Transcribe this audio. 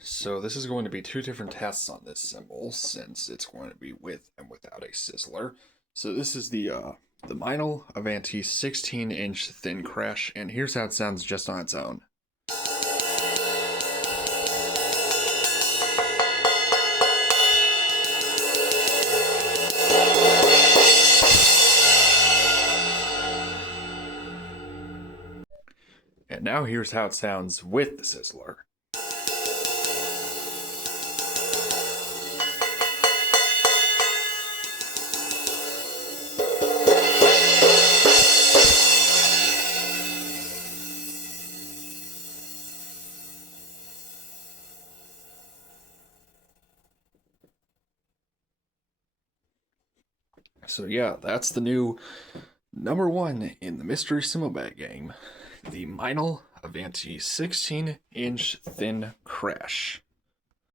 So this is going to be two different tests on this cymbal since it's going to be with and without a sizzler. So this is the Meinl Avanti 16-inch thin crash, and here's how it sounds just on its own. And now here's how it sounds with the sizzler. So yeah, that's the new number one in the Mystery Cymbal Bag game, the Meinl Avanti 16-inch thin crash.